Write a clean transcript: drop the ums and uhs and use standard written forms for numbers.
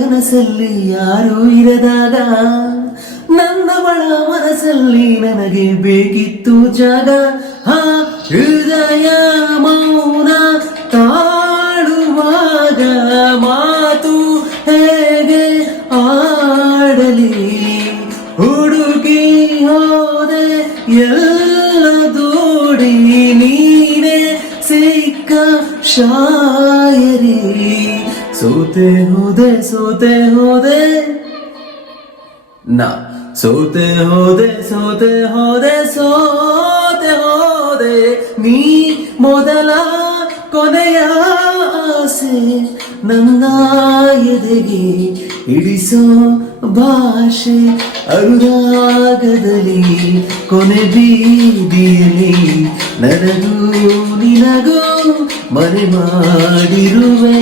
ಕನಸಲ್ಲಿ ಯಾರೂ ಇರದಾಗ ನನ್ನವಳ ಮನಸ್ಸಲ್ಲಿ ನನಗೆ ಬೇಕಿತ್ತು ಜಾಗ. ಹೃದಯ ಮೌನ ತಾಳುವಾಗ ಮಾತು ಹೇಗೆ ಆಡಲಿ. ಹುಡುಗಿ ಹೋದೆ ಎಲ್ಲ ದೂಡಿ ನೀನೆ ಸಿಕ್ಕ ಶಾಯರಿ. ಸೋತೆ ಹೋದೆ ಸೋತೆ ಹೋದೆ ನಾ ಸೋತೆ ಹೋದೆ ಸೋತೆ ಹೋದೆ ಸೋತೆ ಹೋದೆ. ನೀ ಮೊದಲ ಕೊನೆಯ ಆಸೆ ನನ್ನ ಎದೆಗೆ ಇಡಿಸೋ ಭಾಷೆ. ಅನುರಾಗದಲ್ಲಿ ಕೊನೆ ಬೀದಿಯಲ್ಲಿ ನನಗೂ ನಿನಗೂ ಮನೆ ಮಾಡಿರುವೆ.